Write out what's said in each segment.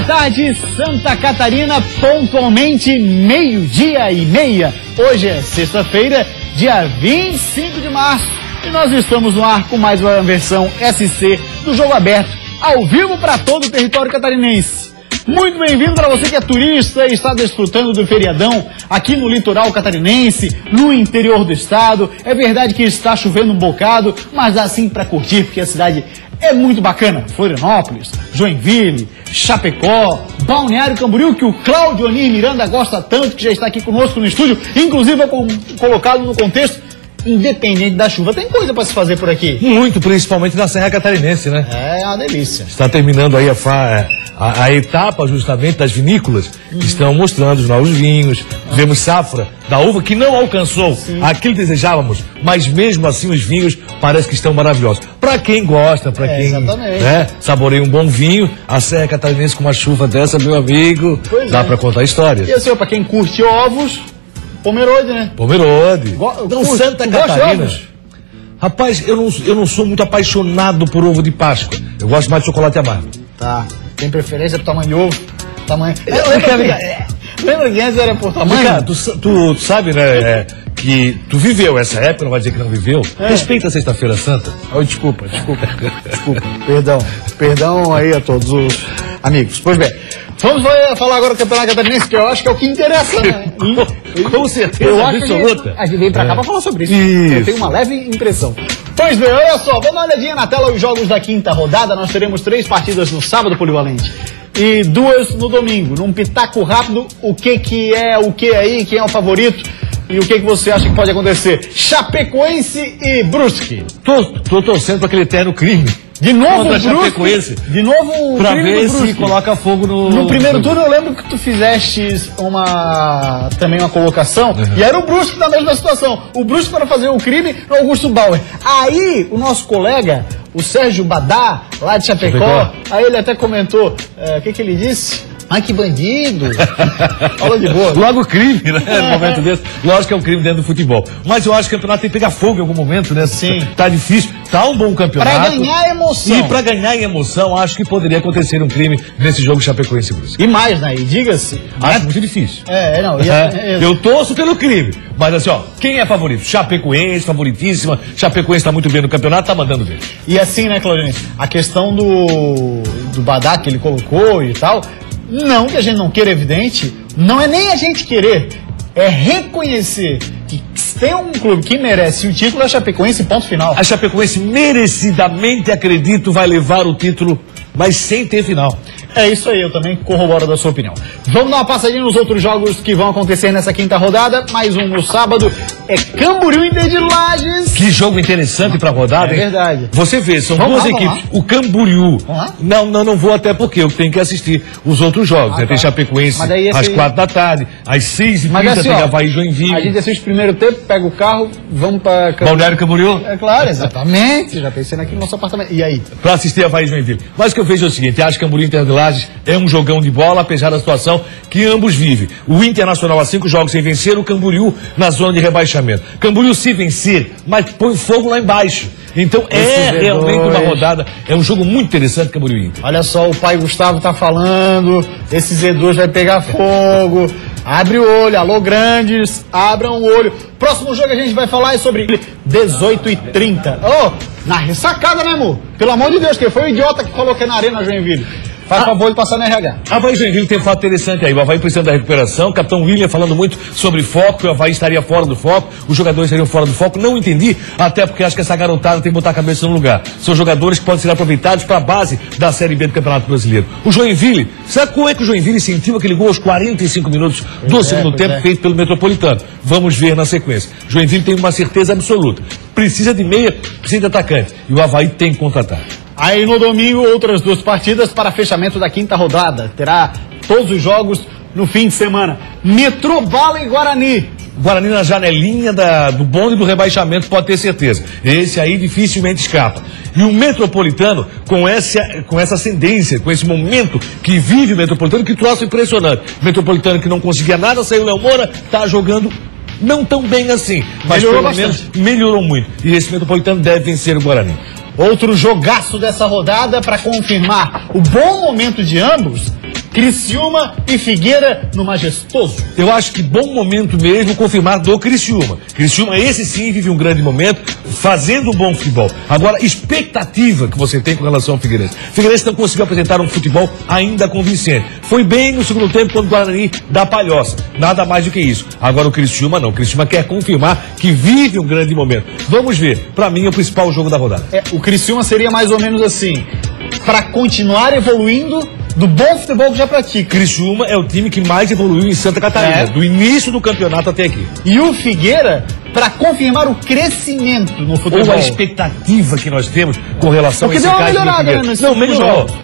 boa tarde, Santa Catarina, pontualmente 12:30. Hoje é sexta-feira, dia 25 de março, e nós estamos no ar com mais uma versão SC do Jogo Aberto, ao vivo para todo o território catarinense. Muito bem-vindo para você que é turista e está desfrutando do feriadão aqui no litoral catarinense, no interior do estado. É verdade que está chovendo um bocado, mas dá sim para curtir, porque a cidade é muito bacana. Florianópolis, Joinville, Chapecó, Balneário Camboriú, que o Cláudio Onir Miranda gosta tanto, que já está aqui conosco no estúdio. Inclusive, vou colocá-lo no contexto. Independente da chuva, tem coisa para se fazer por aqui. Muito, principalmente na Serra Catarinense, né? É uma delícia. Está terminando aí a etapa justamente das vinícolas que estão mostrando os novos vinhos. Vemos safra da uva que não alcançou aquilo que desejávamos, mas mesmo assim os vinhos parece que estão maravilhosos. Para quem gosta, para quem saboreia um bom vinho, a Serra Catarinense com uma chuva dessa, meu amigo, dá para contar histórias. E assim, para quem curte ovos, Pomerode, né? Pomerode. Então, Santa Catarina. Rapaz, eu não sou muito apaixonado por ovo de Páscoa. Eu gosto mais de chocolate amargo. Tá. Tem preferência pro tamanho de ovo? Tamanho. Lembra que antes era por tamanho? Cara, tu sabe, né? Que tu viveu essa época, não vai dizer que não viveu. Respeita a Sexta-feira Santa. Oh, desculpa. Perdão aí a todos os amigos. Pois bem. Vamos falar agora do Campeonato Catarinense, que eu acho que é o que interessa, né? Com certeza, absoluta. A gente veio pra cá pra falar sobre isso. Eu tenho uma leve impressão. Pois bem, olha só, vamos dar uma olhadinha na tela, os jogos da quinta rodada. Nós teremos 3 partidas no sábado, polivalente, e 2 no domingo. Num pitaco rápido, o que é o que aí, quem é o favorito e o que você acha que pode acontecer? Chapecoense e Brusque. Tô torcendo pra aquele eterno crime. De novo o Brusque? De novo o pra ver se coloca fogo no primeiro turno. Eu lembro que tu fizeste também uma colocação, e era o Brusque na mesma situação. O Brusque para fazer o crime no Augusto Bauer. Aí o nosso colega, o Sérgio Badá, lá de Chapecó, aí ele até comentou, o que ele disse? Ai, que bandido! Fala de boa. Logo crime, né? No momento desse. Lógico que é um crime dentro do futebol. Mas eu acho que o campeonato tem que pegar fogo em algum momento, né? Sim. Tá difícil. Tá um bom campeonato. Pra ganhar emoção. E pra ganhar em emoção, acho que poderia acontecer um crime nesse jogo Chapecoense e Brusque. E mais, né? E diga-se. Acho muito difícil. Eu torço pelo crime. Mas assim, ó, quem é favorito? Chapecoense, favoritíssima. Chapecoense tá muito bem no campeonato, tá mandando ver. E assim, né, Claudinei? A questão do Badá que ele colocou e tal. Não que a gente não queira, evidente, não é nem a gente querer, é reconhecer que tem um clube que merece o título, é a Chapecoense, ponto final. A Chapecoense merecidamente, acredito, vai levar o título, mas sem ter final. É isso aí, eu também corroboro da sua opinião. Vamos dar uma passadinha nos outros jogos que vão acontecer nessa quinta rodada. Mais um no sábado, é Camboriú Inter de Lages. Que jogo interessante pra rodada, hein? É verdade. Você vê, são duas equipes. O Camboriú. Não vou até porque eu tenho que assistir os outros jogos. Tem Chapecoense às 4 da tarde, às 6h30 tem Avaí e Joinville. A gente assiste o primeiro tempo, pega o carro, vamos pra Balneário Camboriú? É claro, exatamente. Já pensei aqui no nosso apartamento. E aí? Pra assistir Avaí e Joinville. Mas o que eu vejo é o seguinte, acho que Camboriú Inter de Lages é um jogão de bola, apesar da situação que ambos vivem. O Internacional há 5 jogos sem vencer, o Camboriú na zona de rebaixamento. Camboriú se vencer, mas põe fogo lá embaixo. Então realmente uma rodada, é um jogo muito interessante, Camboriú Inter. Olha só, o pai Gustavo tá falando, esse Z2 vai pegar fogo. Abre o olho, alô grandes, abram o olho. Próximo jogo a gente vai falar é sobre 18h30. Na ressacada, né, amor? Pelo amor de Deus, que foi o idiota que falou que é na Arena Joinville. Faz favor de passar no RH. Avaí e Joinville tem um fato interessante aí. O Avaí precisando da recuperação. O capitão William falando muito sobre foco, que o Avaí estaria fora do foco, os jogadores estariam fora do foco. Não entendi, até porque acho que essa garotada tem que botar a cabeça no lugar. São jogadores que podem ser aproveitados para a base da Série B do Campeonato Brasileiro. O Joinville, sabe como é que o Joinville sentiu aquele gol aos 45 minutos do segundo tempo feito pelo Metropolitano? Vamos ver na sequência. O Joinville tem uma certeza absoluta. Precisa de meia, precisa de atacante. E o Avaí tem que contratar. Aí no domingo, outras 2 partidas para fechamento da quinta rodada. Terá todos os jogos no fim de semana. Metrobala e Guarani. Guarani na janelinha do bonde do rebaixamento, pode ter certeza. Esse aí dificilmente escapa. E o Metropolitano, com essa ascendência, com esse momento que vive o Metropolitano, que troço impressionante. O Metropolitano que não conseguia nada, saiu o Léo Moura, tá jogando não tão bem assim, mas pelo menos melhorou muito. E esse Metropolitano deve vencer o Guarani. Outro jogaço dessa rodada para confirmar o bom momento de ambos Criciúma e Figueira no Majestoso. Eu acho que bom momento mesmo confirmar do Criciúma. Criciúma, esse sim, vive um grande momento, fazendo um bom futebol. Agora, expectativa que você tem com relação ao Figueirense. Figueirense não conseguiu apresentar um futebol ainda convincente. Foi bem no segundo tempo quando o Guarani dá palhoça. Nada mais do que isso. Agora o Criciúma não. O Criciúma quer confirmar que vive um grande momento. Vamos ver. Para mim é o principal jogo da rodada. O Criciúma seria mais ou menos assim, para continuar evoluindo do bom futebol que já pratica. Criciúma é o time que mais evoluiu em Santa Catarina, do início do campeonato até aqui. E o Figueira, para confirmar o crescimento no futebol. Ou a expectativa que nós temos com relação a esse caso do Figueira. Não,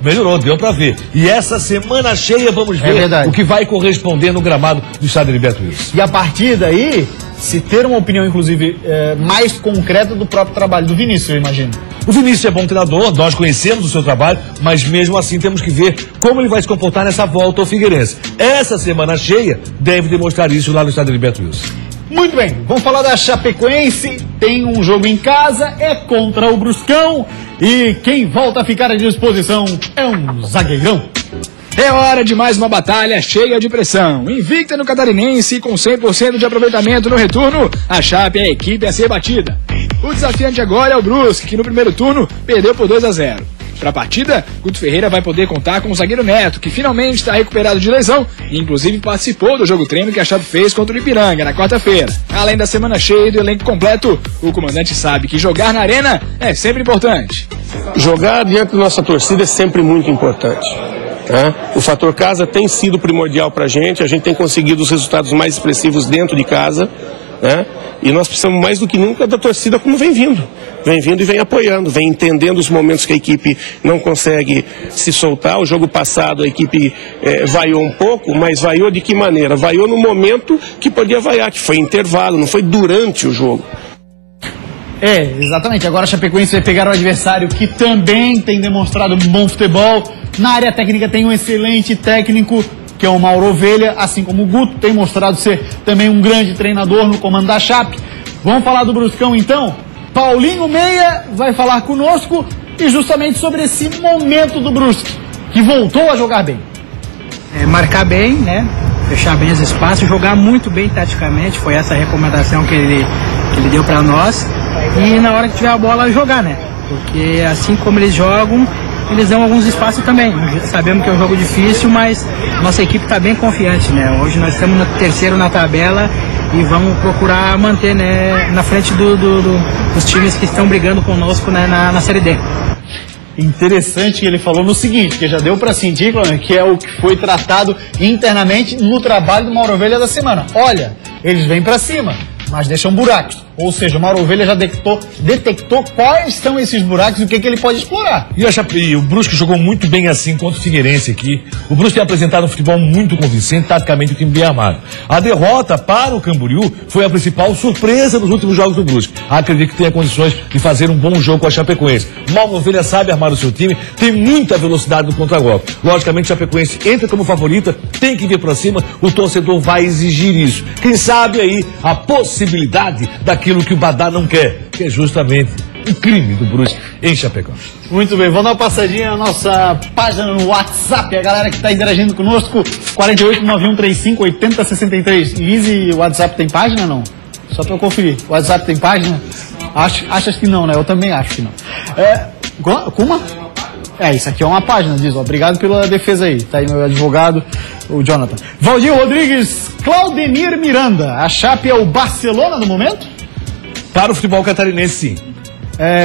melhorou, deu para ver. E essa semana cheia vamos ver o que vai corresponder no gramado do estádio Heriberto Wilson. E a partir daí, se ter uma opinião, inclusive, mais concreta do próprio trabalho do Vinícius, eu imagino. O Vinícius é bom treinador, nós conhecemos o seu trabalho, mas mesmo assim temos que ver como ele vai se comportar nessa volta ao Figueirense. Essa semana cheia deve demonstrar isso lá no estádio Heriberto Wilson. Muito bem, vamos falar da Chapecoense, tem um jogo em casa, é contra o Bruscão, e quem volta a ficar à disposição é um zagueirão. É hora de mais uma batalha cheia de pressão. Invicta no Catarinense, com 100% de aproveitamento no retorno, a Chape é a equipe a ser batida. O desafiante agora é o Brusque, que no primeiro turno perdeu por 2-0. Para a partida, Guto Ferreira vai poder contar com o zagueiro Neto, que finalmente está recuperado de lesão e inclusive participou do jogo treino que a Chape fez contra o Ipiranga na quarta-feira. Além da semana cheia e do elenco completo, o comandante sabe que jogar na arena é sempre importante. Jogar diante da nossa torcida é sempre muito importante. O fator casa tem sido primordial para a gente tem conseguido os resultados mais expressivos dentro de casa, e nós precisamos mais do que nunca da torcida como vem vindo e vem apoiando, vem entendendo os momentos que a equipe não consegue se soltar. O jogo passado a equipe vaiou um pouco, mas vaiou de que maneira? Vaiou no momento que podia vaiar, que foi intervalo, não foi durante o jogo. Exatamente. Agora a Chapecoense vai pegar o adversário que também tem demonstrado bom futebol. Na área técnica tem um excelente técnico, que é o Mauro Ovelha, assim como o Guto, tem mostrado ser também um grande treinador no comando da Chape. Vamos falar do Bruscão então? Paulinho Meia vai falar conosco e justamente sobre esse momento do Brusque, que voltou a jogar bem. Marcar bem, né? Fechar bem os espaços, jogar muito bem taticamente, foi essa a recomendação que ele deu para nós. E na hora que tiver a bola, jogar, né? Porque assim como eles jogam, eles dão alguns espaços também. Sabemos que é um jogo difícil, mas nossa equipe está bem confiante, né? Hoje nós estamos no terceiro na tabela e vamos procurar manter, né, na frente dos times que estão brigando conosco, né, na Série D. Interessante que ele falou no seguinte, que já deu para sentir, que é o que foi tratado internamente no trabalho do Mauro Ovelha da semana. Olha, eles vêm para cima, mas deixam buracos. Ou seja, o Mauro Ovelha já detectou quais são esses buracos e o que ele pode explorar. E o Brusque jogou muito bem assim contra o Figueirense aqui. O Brusque tem apresentado um futebol muito convincente, taticamente o time bem armado. A derrota para o Camboriú foi a principal surpresa nos últimos jogos do Brusque. Acredito que tenha condições de fazer um bom jogo com a Chapecoense. O Mauro Ovelha sabe armar o seu time, tem muita velocidade no contra-golpe. Logicamente, a Chapecoense entra como favorita, tem que vir para cima, o torcedor vai exigir isso. Quem sabe aí a possibilidade daquilo que o Badá não quer, que é justamente o crime do Brusque em Chapecó. Muito bem, vamos dar uma passadinha na nossa página no WhatsApp, a galera que está interagindo conosco, 4891358063. Lise, o WhatsApp tem página não? Só para eu conferir, o WhatsApp tem página? Achas que não, né? Eu também acho que não. Kuma? Isso aqui é uma página, diz, obrigado pela defesa aí, tá aí meu advogado, o Jonathan. Valdir Rodrigues, Claudemir Miranda, a Chape é o Barcelona no momento? Para o futebol catarinense, sim.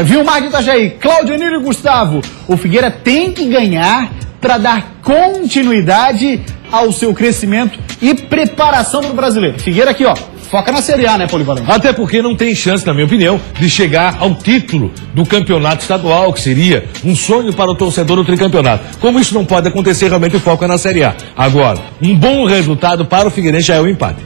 Vilmar de Itajaí, Cláudio Enir e Gustavo, o Figueira tem que ganhar para dar continuidade ao seu crescimento e preparação para o brasileiro. Figueira aqui, ó, foca na Série A, né, Polivalente? Até porque não tem chance, na minha opinião, de chegar ao título do campeonato estadual, que seria um sonho para o torcedor do tricampeonato. Como isso não pode acontecer, realmente o foco é na Série A. Agora, um bom resultado para o Figueirense já é o empate.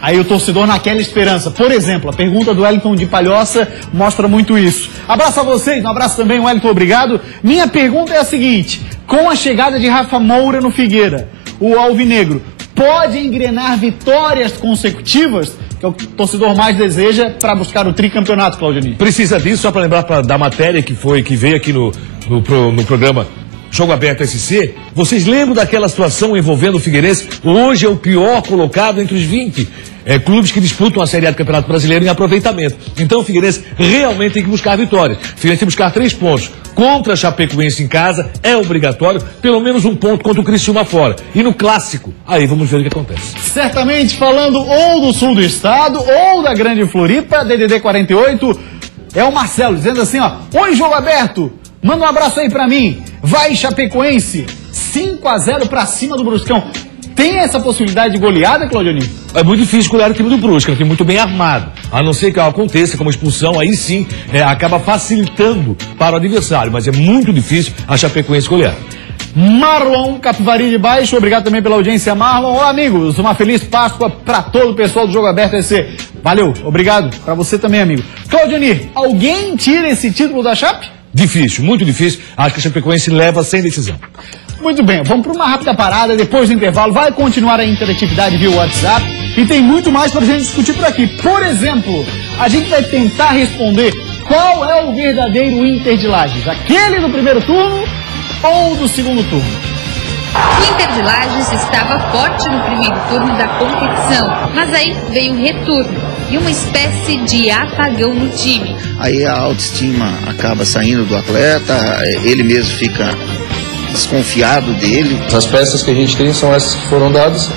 Aí o torcedor naquela esperança. Por exemplo, a pergunta do Wellington de Palhoça mostra muito isso. Abraço a vocês, um abraço também, Wellington, obrigado. Minha pergunta é a seguinte, com a chegada de Rafa Moura no Figueira, o alvinegro pode engrenar vitórias consecutivas, que é o que o torcedor mais deseja, para buscar o tricampeonato, Claudionir? Precisa disso, só para lembrar da matéria que veio aqui no programa Jogo Aberto SC, vocês lembram daquela situação envolvendo o Figueirense? Hoje é o pior colocado entre os 20 clubes que disputam a Série A do Campeonato Brasileiro em aproveitamento. Então o Figueirense realmente tem que buscar vitórias. O Figueirense tem que buscar 3 pontos. Contra a Chapecoense em casa, é obrigatório, pelo menos 1 ponto contra o Criciúma fora. E no Clássico, aí vamos ver o que acontece. Certamente falando ou do sul do estado, ou da Grande Floripa, DDD 48, é o Marcelo dizendo assim, ó, oi Jogo Aberto, manda um abraço aí pra mim, vai Chapecoense, 5-0 pra cima do Bruscão. Tem essa possibilidade de goleada, Claudionir? É muito difícil golear o time do Brusque, é um time muito bem armado. A não ser que aconteça como expulsão, aí sim acaba facilitando para o adversário. Mas é muito difícil a Chapecoense golear. Marlon Capivari de Baixo, obrigado também pela audiência, Marlon. Olá, amigos, uma feliz Páscoa para todo o pessoal do Jogo Aberto SC. Valeu, obrigado. Para você também, amigo. Claudionir, alguém tira esse título da Chape? Difícil, muito difícil. Acho que a Chapecoense leva sem decisão. Muito bem, vamos para uma rápida parada, depois do intervalo vai continuar a interatividade via WhatsApp e tem muito mais para a gente discutir por aqui. Por exemplo, a gente vai tentar responder qual é o verdadeiro Inter de Lages, aquele do primeiro turno ou do segundo turno. O Inter de Lages estava forte no primeiro turno da competição, mas aí veio o retorno e uma espécie de apagão no time. Aí a autoestima acaba saindo do atleta, ele mesmo fica desconfiado dele. As peças que a gente tem são essas que foram dadas,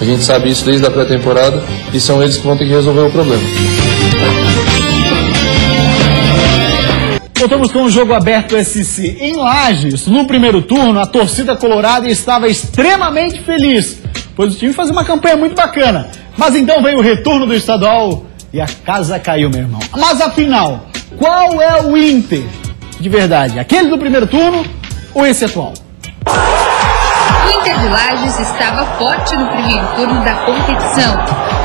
a gente sabe isso desde a pré-temporada e são eles que vão ter que resolver o problema. Voltamos com o Jogo Aberto SC. Em Lages, no primeiro turno, a torcida colorada estava extremamente feliz, pois o time fazia uma campanha muito bacana. Mas então veio o retorno do estadual e a casa caiu, meu irmão. Mas afinal, qual é o Inter de verdade? Aquele do primeiro turno ou esse atual? O Inter de Lages estava forte no primeiro turno da competição.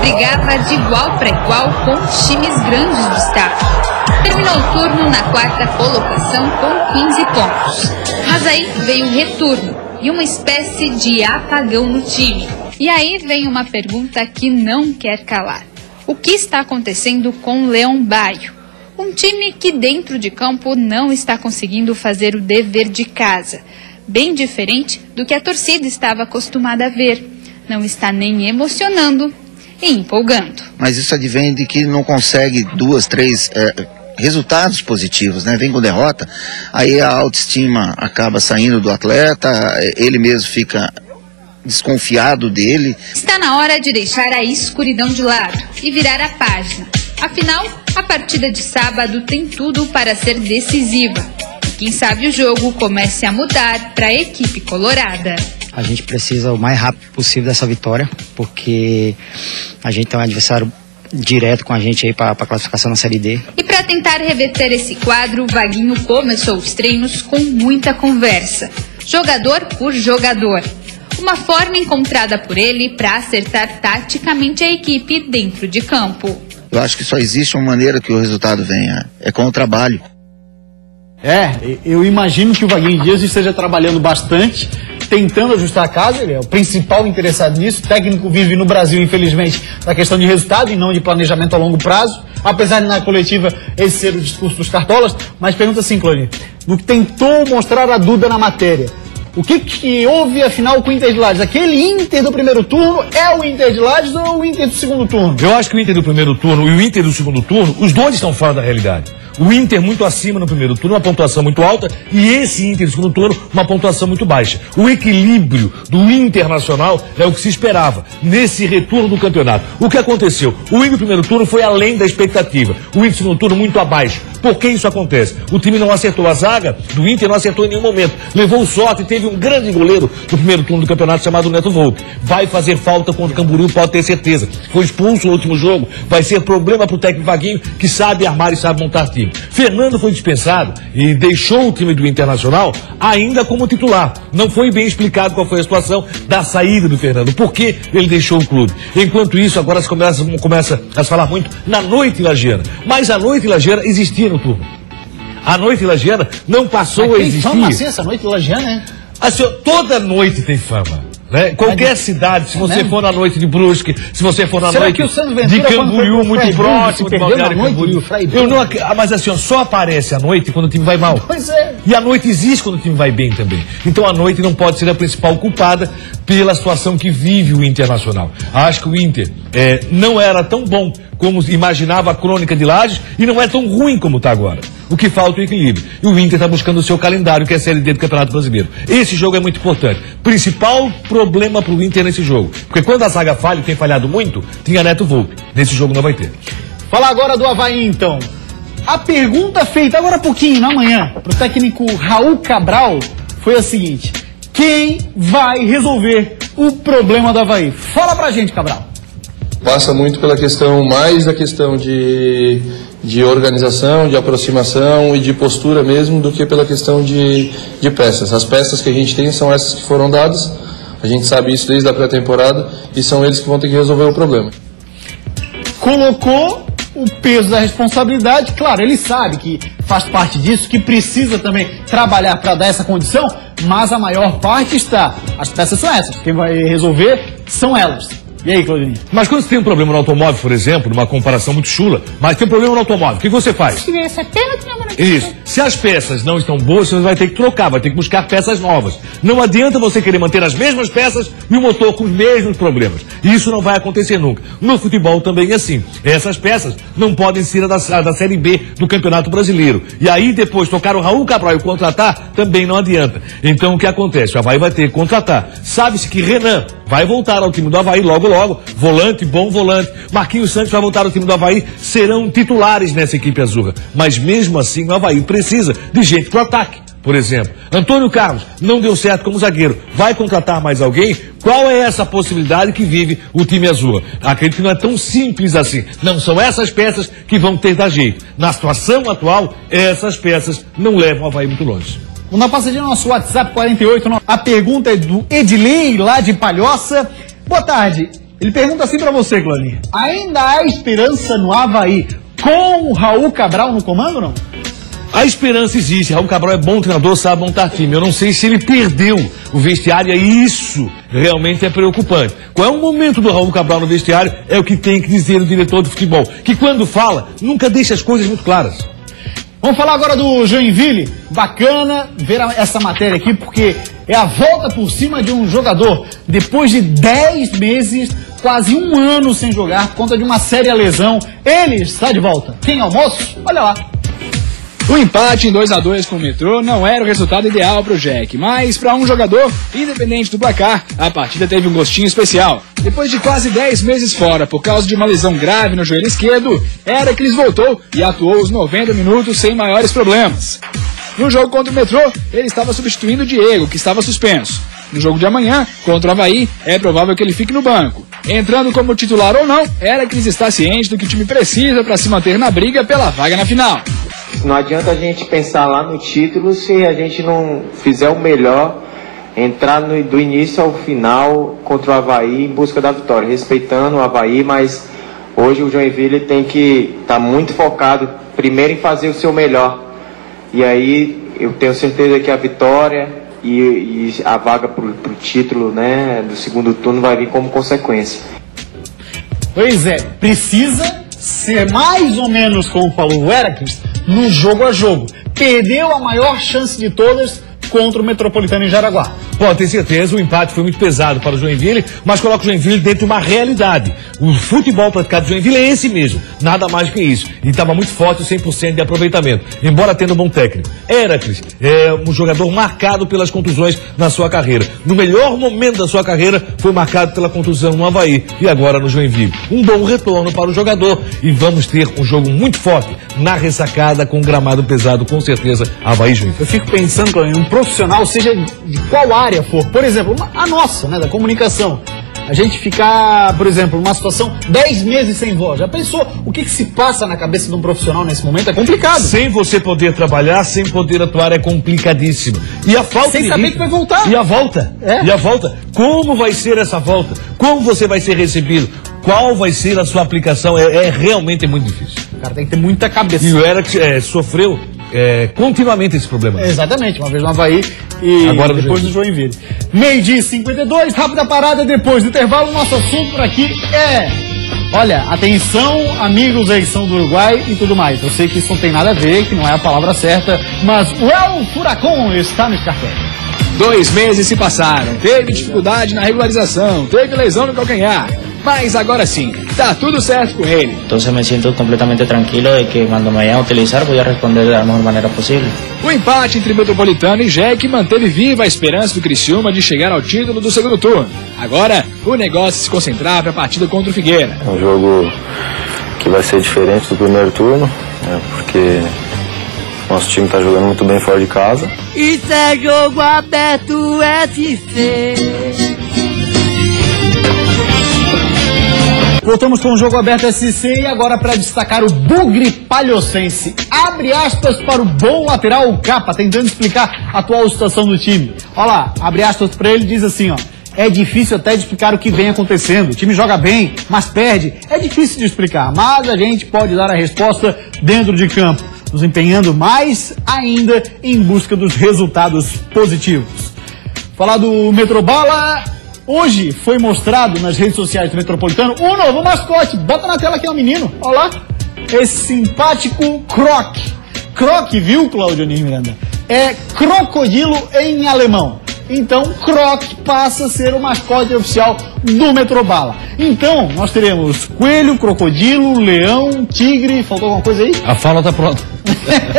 Brigava de igual para igual com times grandes do estado. Terminou o turno na 4ª colocação com 15 pontos. Mas aí veio o retorno e uma espécie de apagão no time. E aí vem uma pergunta que não quer calar. O que está acontecendo com o Leão Baio? Um time que dentro de campo não está conseguindo fazer o dever de casa. Bem diferente do que a torcida estava acostumada a ver. Não está nem emocionando e empolgando. Mas isso advém de que não consegue 2, 3 resultados positivos, né? Vem com derrota, aí a autoestima acaba saindo do atleta, ele mesmo fica desconfiado dele. Está na hora de deixar a escuridão de lado e virar a página. Afinal, a partida de sábado tem tudo para ser decisiva. E quem sabe o jogo comece a mudar para a equipe colorada. A gente precisa o mais rápido possível dessa vitória, porque a gente tem um adversário direto com a gente aí para a classificação na Série D. E para tentar reverter esse quadro, o Vaguinho começou os treinos com muita conversa, jogador por jogador. Uma forma encontrada por ele para acertar taticamente a equipe dentro de campo. Eu acho que só existe uma maneira que o resultado venha, é com o trabalho. Eu imagino que o Vaguinho Dias esteja trabalhando bastante, tentando ajustar a casa, ele é o principal interessado nisso. O técnico vive no Brasil, infelizmente, na questão de resultado e não de planejamento a longo prazo, apesar de na coletiva esse ser o discurso dos cartolas. Mas pergunta assim, Clônia, no que tentou mostrar a Duda na matéria, o que houve afinal com o Inter de Lages? Aquele Inter do primeiro turno é o Inter de Lages ou o Inter do segundo turno? Eu acho que o Inter do primeiro turno e o Inter do segundo turno, os dois estão fora da realidade. O Inter muito acima no primeiro turno, uma pontuação muito alta, e esse Inter do segundo turno, uma pontuação muito baixa. O equilíbrio do Internacional é o que se esperava nesse retorno do campeonato. O que aconteceu? O Inter do primeiro turno foi além da expectativa. O Inter do segundo turno muito abaixo. Por que isso acontece? O time não acertou a zaga do Inter, não acertou em nenhum momento. Levou sorte e teve um grande goleiro no primeiro turno do campeonato chamado Neto Volpe. Vai fazer falta contra o Camboriú, pode ter certeza. Foi expulso no último jogo, vai ser problema para o técnico Vaguinho, que sabe armar e sabe montar time. Fernando foi dispensado e deixou o time do Internacional ainda como titular. Não foi bem explicado qual foi a situação da saída do Fernando, por que ele deixou o clube. Enquanto isso, agora se começa a se falar muito na noite lagiana. Mas a noite lagiana existia no turno. A noite lagiana não passou a existir. Fama assim, essa noite lagiana, né? Assim, toda noite tem fama. Né? Qualquer cidade, se você for na noite de Brusque, se você for na noite de Camboriú, muito próximo de Balneário Camboriú. Mas assim, ó, só aparece à noite quando o time vai mal. Pois é. E a noite existe quando o time vai bem também. Então a noite não pode ser a principal culpada pela situação que vive o Internacional. Acho que o Inter não era tão bom como imaginava a crônica de Lages e não é tão ruim como está agora. O que falta é o equilíbrio. E o Inter está buscando o seu calendário, que é a Série D do Campeonato Brasileiro. Esse jogo é muito importante. Principal problema para o Inter nesse jogo. Porque quando a zaga falha, e tem falhado muito, tinha Neto Volpi. Nesse jogo não vai ter. Falar agora do Avaí, então. A pergunta feita agora há pouquinho, na manhã, para o técnico Raul Cabral, foi a seguinte: quem vai resolver o problema do Avaí? Fala pra gente, Cabral. Passa muito pela questão, mais da questão de organização, de aproximação e de postura mesmo, do que pela questão de peças. As peças que a gente tem são essas que foram dadas, a gente sabe isso desde a pré-temporada, e são eles que vão ter que resolver o problema. Colocou o peso da responsabilidade, claro, ele sabe que faz parte disso, que precisa também trabalhar para dar essa condição, mas a maior parte está. As peças são essas, quem vai resolver são elas. E aí, Claudinho? Mas quando você tem um problema no automóvel, por exemplo, numa comparação muito chula, mas tem um problema no automóvel, o que você faz? Isso. Se as peças não estão boas, você vai ter que trocar, vai ter que buscar peças novas. Não adianta você querer manter as mesmas peças e o motor com os mesmos problemas. Isso não vai acontecer nunca. No futebol também é assim. Essas peças não podem ser da Série B do Campeonato Brasileiro. E aí depois tocar o Raul Cabral e contratar, também não adianta. Então o que acontece? O Avaí vai ter que contratar. Sabe-se que Renan vai voltar ao time do Avaí logo, volante, bom volante. Marquinhos Santos vai voltar ao time do Avaí, serão titulares nessa equipe azurra. Mas mesmo assim o Avaí precisa de gente pro ataque. Por exemplo, Antônio Carlos não deu certo como zagueiro. Vai contratar mais alguém? Qual é essa possibilidade que vive o time azul? Acredito que não é tão simples assim. Não são essas peças que vão ter dar jeito. Na situação atual, essas peças não levam o Avaí muito longe. Vamos dar uma passadinha no nosso WhatsApp 48. A pergunta é do Edilei, lá de Palhoça. Boa tarde. Ele pergunta assim pra você, Clani. Ainda há esperança no Avaí com o Raul Cabral no comando ou não? A esperança existe. Raul Cabral é bom treinador, sabe montar time. Eu não sei se ele perdeu o vestiário e isso realmente é preocupante. Qual é o momento do Raul Cabral no vestiário? É o que tem que dizer o diretor de futebol. Que quando fala, nunca deixa as coisas muito claras. Vamos falar agora do Joinville. Bacana ver essa matéria aqui, porque é a volta por cima de um jogador. Depois de 10 meses, quase um ano sem jogar, por conta de uma séria lesão, ele está de volta. Tem almoço? Olha lá. O empate em 2-2 com o Metrô não era o resultado ideal para o Jack, mas para um jogador, independente do placar, a partida teve um gostinho especial. Depois de quase 10 meses fora por causa de uma lesão grave no joelho esquerdo, Heracles voltou e atuou os 90 minutos sem maiores problemas. No jogo contra o Metrô, ele estava substituindo o Diego, que estava suspenso. No jogo de amanhã, contra o Avaí, é provável que ele fique no banco. Entrando como titular ou não, Heracles está ciente do que o time precisa para se manter na briga pela vaga na final. Não adianta a gente pensar lá no título se a gente não fizer o melhor, entrar do início ao final contra o Avaí em busca da vitória, respeitando o Avaí, mas hoje o Joinville tem que estar muito focado primeiro em fazer o seu melhor. E aí eu tenho certeza que a vitória e a vaga para o título, né, do segundo turno vai vir como consequência. Pois é, precisa ser mais ou menos como falou o Heracles, no jogo a jogo. Perdeu a maior chance de todas contra o Metropolitano em Jaraguá. Pode ter certeza, o empate foi muito pesado para o Joinville, mas coloca o Joinville dentro de uma realidade. O futebol praticado do Joinville é esse mesmo, nada mais que isso. E estava muito forte o 100% de aproveitamento, embora tendo um bom técnico. Heracles é um jogador marcado pelas contusões na sua carreira. No melhor momento da sua carreira, foi marcado pela contusão no Avaí e agora no Joinville. Um bom retorno para o jogador e vamos ter um jogo muito forte na ressacada com um gramado pesado, com certeza, Avaí e Joinville. Eu fico pensando, Claudinho, um profissional, seja de qual área for, por exemplo, a nossa, né, da comunicação, a gente ficar, por exemplo, numa situação 10 meses sem voz, já pensou o que se passa na cabeça de um profissional nesse momento? É complicado. Sem você poder trabalhar, sem poder atuar, é complicadíssimo. E a falta sem de saber ritmo, que vai voltar. E a volta? É. E a volta? Como vai ser essa volta? Como você vai ser recebido? Qual vai ser a sua aplicação? Realmente muito difícil. O cara tem que ter muita cabeça. E o Eric sofreu continuamente esse problema. Exatamente, uma vez no Avaí e agora depois do Joinville. 12h52, rápida parada depois do intervalo. Nosso assunto por aqui olha, atenção, amigos aí que são do Uruguai e tudo mais. Eu sei que isso não tem nada a ver, que não é a palavra certa, mas o El Furacão está no escarpé. 2 meses se passaram, teve dificuldade na regularização, teve lesão no calcanhar, mas agora sim, tá tudo certo com ele. Então me sinto completamente tranquilo de que quando me vayan a utilizar vou responder da melhor maneira possível. O empate entre Metropolitano e Jack manteve viva a esperança do Criciúma de chegar ao título do segundo turno. Agora, o negócio é se concentrar para a partida contra o Figueira. É um jogo que vai ser diferente do primeiro turno, porque nosso time está jogando muito bem fora de casa. Isso é jogo aberto SC. Voltamos com o jogo aberto SC e agora para destacar o Bugre Palhocense. Abre aspas para o bom lateral Capa, tentando explicar a atual situação do time. Olha lá, abre aspas para ele, diz assim, ó. É difícil até de explicar o que vem acontecendo. O time joga bem, mas perde. É difícil de explicar, mas a gente pode dar a resposta dentro de campo, nos empenhando mais ainda em busca dos resultados positivos. Falar do Metrobola, hoje foi mostrado nas redes sociais do Metropolitano o novo mascote. Bota na tela aqui, ó, menino, olha lá, esse simpático Croc. Croc, viu, Cláudio Miranda? É crocodilo em alemão. Então, Croc passa a ser o mascote oficial do Metrobala. Então, nós teremos coelho, crocodilo, leão, tigre. Faltou alguma coisa aí? A fala tá pronta.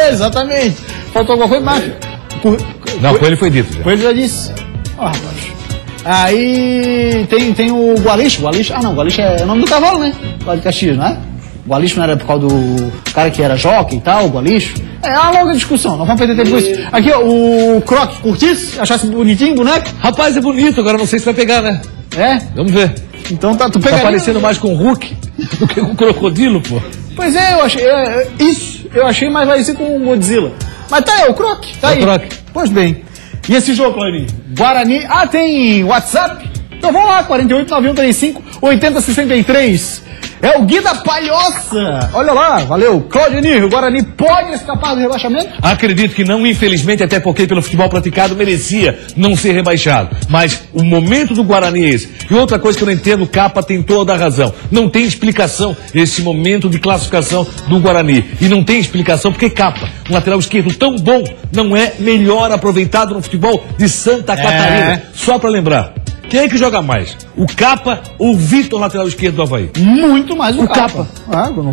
Exatamente. Faltou alguma coisa mais? Não, coelho foi dito. Já. Coelho já disse. Ó, rapaz. Aí tem o Gualixo. Gualixo é o nome do cavalo, né? Lá de Caxias, não é? O Gualixo não era por causa do cara que era jockey e tal, o Gualixo. É uma longa discussão, não vamos perder tempo com isso. Aqui, ó, o Croc, curtisse? Achasse bonitinho o boneco? Rapaz, é bonito, agora não sei se vai pegar, né? É? Vamos ver. Então tu pegaria... Tá parecendo mais com o Hulk do que com o crocodilo, pô. Pois é, eu achei... eu achei mais parecido com o Godzilla. Mas tá aí, o Croc, tá aí. O Croc. Pois bem. E esse jogo, Claudinho? Guarani... Ah, tem WhatsApp? Então vamos lá, 489135-8063. É o Gui da Palhoça. Olha lá, valeu. Claudinir, o Guarani pode escapar do rebaixamento? Acredito que não, infelizmente, até porque pelo futebol praticado merecia não ser rebaixado. Mas o momento do Guarani é esse. E outra coisa que eu não entendo, o Capa tem toda a razão. Não tem explicação esse momento de classificação do Guarani. E não tem explicação porque Capa, um lateral esquerdo tão bom, não é melhor aproveitado no futebol de Santa Catarina. Só para lembrar. Quem é que joga mais? O Capa ou o Vitor, lateral esquerdo do Avaí? Muito mais o Capa.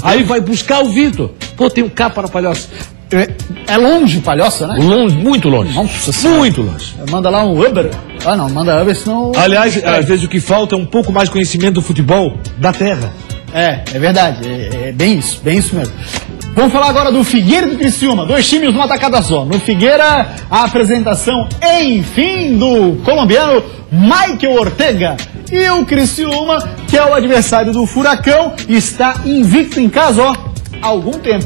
Aí vai buscar o Vitor. Pô, tem um Capa na Palhoça. É longe Palhoça, né? Longe, muito longe. Nossa, muito longe. Manda lá um Uber. Ah, não, manda Uber, senão... Aliás, às vezes o que falta é um pouco mais conhecimento do futebol da terra. É verdade. É bem isso mesmo. Vamos falar agora do Figueira e do Criciúma, 2 times numa tacada só. No Figueira, a apresentação, enfim, do colombiano Michael Ortega. E o Criciúma, que é o adversário do Furacão, está invicto em casa, ó, há algum tempo.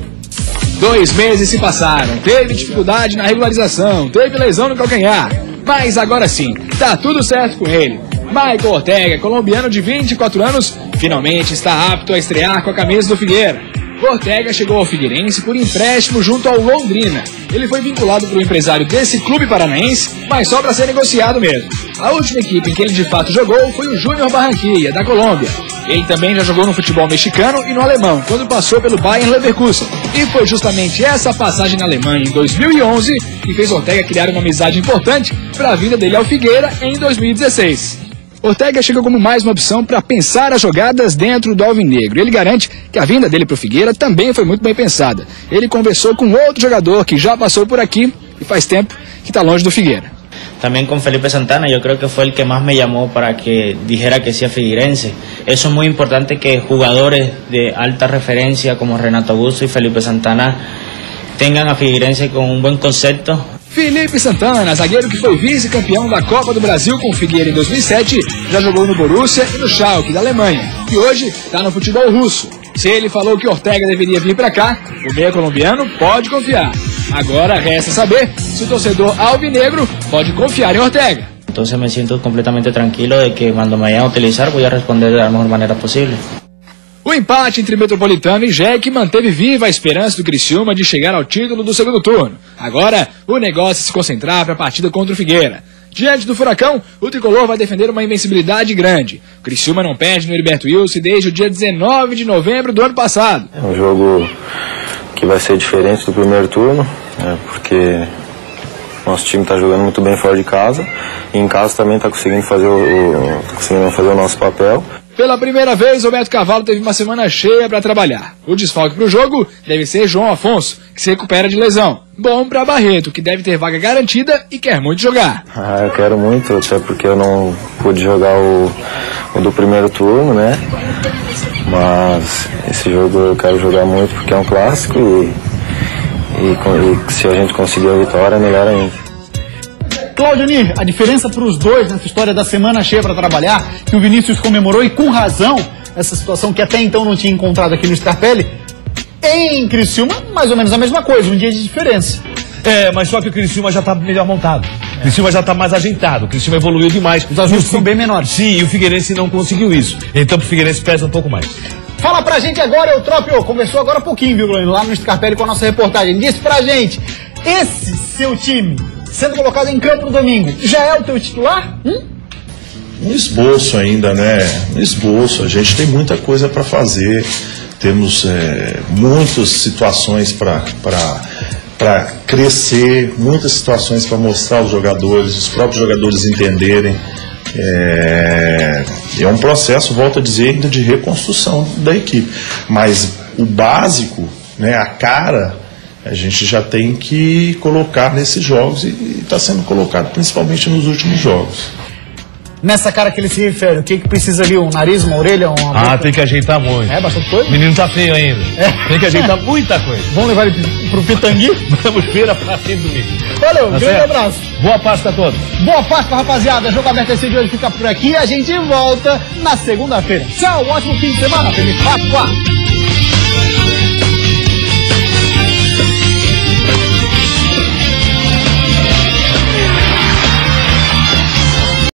2 meses se passaram, teve dificuldade na regularização, teve lesão no calcanhar, mas agora sim, tá tudo certo com ele. Michael Ortega, colombiano de 24 anos, finalmente está apto a estrear com a camisa do Figueira. Ortega chegou ao Figueirense por empréstimo junto ao Londrina. Ele foi vinculado por um empresário desse clube paranaense, mas só para ser negociado mesmo. A última equipe em que ele de fato jogou foi o Júnior Barranquilla, da Colômbia. Ele também já jogou no futebol mexicano e no alemão, quando passou pelo Bayern Leverkusen. E foi justamente essa passagem na Alemanha em 2011 que fez Ortega criar uma amizade importante para a vinda dele ao Figueira em 2016. Ortega chega como mais uma opção para pensar as jogadas dentro do Alvinegro. Ele garante que a vinda dele para o Figueira também foi muito bem pensada. Ele conversou com outro jogador que já passou por aqui e faz tempo que está longe do Figueira. También con Felipe Santana, yo creo que fue el que más me llamó para que dijera que sea figueirense. Eso es muy importante, que jugadores de alta referencia como Renato Augusto y Felipe Santana tengan a Figueirense con un buen concepto. Felipe Santana, zagueiro que foi vice-campeão da Copa do Brasil com o Figueira em 2007, já jogou no Borussia e no Schalke, da Alemanha, e hoje está no futebol russo. Se ele falou que Ortega deveria vir para cá, o meia colombiano pode confiar. Agora resta saber se o torcedor alvinegro pode confiar em Ortega. Então me sinto completamente tranquilo de que quando me vayan a utilizar voy a responder de la mejor manera posible. O empate entre Metropolitano e Jack manteve viva a esperança do Criciúma de chegar ao título do segundo turno. Agora, o negócio é se concentrar para a partida contra o Figueira. Diante do Furacão, o tricolor vai defender uma invencibilidade grande. O Criciúma não perde no Heriberto Wilson desde o dia 19 de novembro do ano passado. É um jogo que vai ser diferente do primeiro turno, porque nosso time está jogando muito bem fora de casa e em casa também está conseguindo fazer o nosso papel. Pela primeira vez, Roberto Cavalo teve uma semana cheia para trabalhar. O desfalque para o jogo deve ser João Afonso, que se recupera de lesão. Bom para Barreto, que deve ter vaga garantida e quer muito jogar. Eu quero muito, até porque eu não pude jogar o do primeiro turno, né? Mas esse jogo eu quero jogar muito porque é um clássico e se a gente conseguir a vitória, melhor ainda. Cláudio Nir, a diferença para os dois nessa história da semana cheia para trabalhar, que o Vinícius comemorou e com razão, essa situação que até então não tinha encontrado aqui no Scarpelli, em Criciúma, mais ou menos a mesma coisa, um dia de diferença. Mas só que o Criciúma já está melhor montado. O Criciúma já está mais ajeitado, o Criciúma evoluiu demais. Os ajustes são bem menores. Sim, e o Figueirense não conseguiu isso. Então o Figueirense pesa um pouco mais. Fala pra gente agora, Eutrópio, conversou agora há pouquinho, viu, lá no Scarpelli com a nossa reportagem. Diz pra gente, esse seu time sendo colocado em campo no domingo, já é o teu titular? Um esboço ainda, né? Um esboço. A gente tem muita coisa para fazer. Temos muitas situações para crescer, muitas situações para mostrar aos jogadores, os próprios jogadores entenderem. É um processo, volto a dizer, ainda de reconstrução da equipe. Mas o básico, né, a cara, a gente já tem que colocar nesses jogos e está sendo colocado principalmente nos últimos jogos. Nessa cara que ele se refere, o que precisa ali? Um nariz, uma orelha, uma boca? Tem que ajeitar muito. Bastante coisa? O menino tá feio ainda. Tem que ajeitar muita coisa. Vamos levar ele pro Pitangui? Vamos ver a partida do domingo. Valeu, grande abraço. Boa Páscoa a todos. Boa Páscoa, rapaziada. Jogo Aberto esse de hoje fica por aqui. A gente volta na segunda-feira. Tchau, ótimo fim de semana. Feliz Páscoa.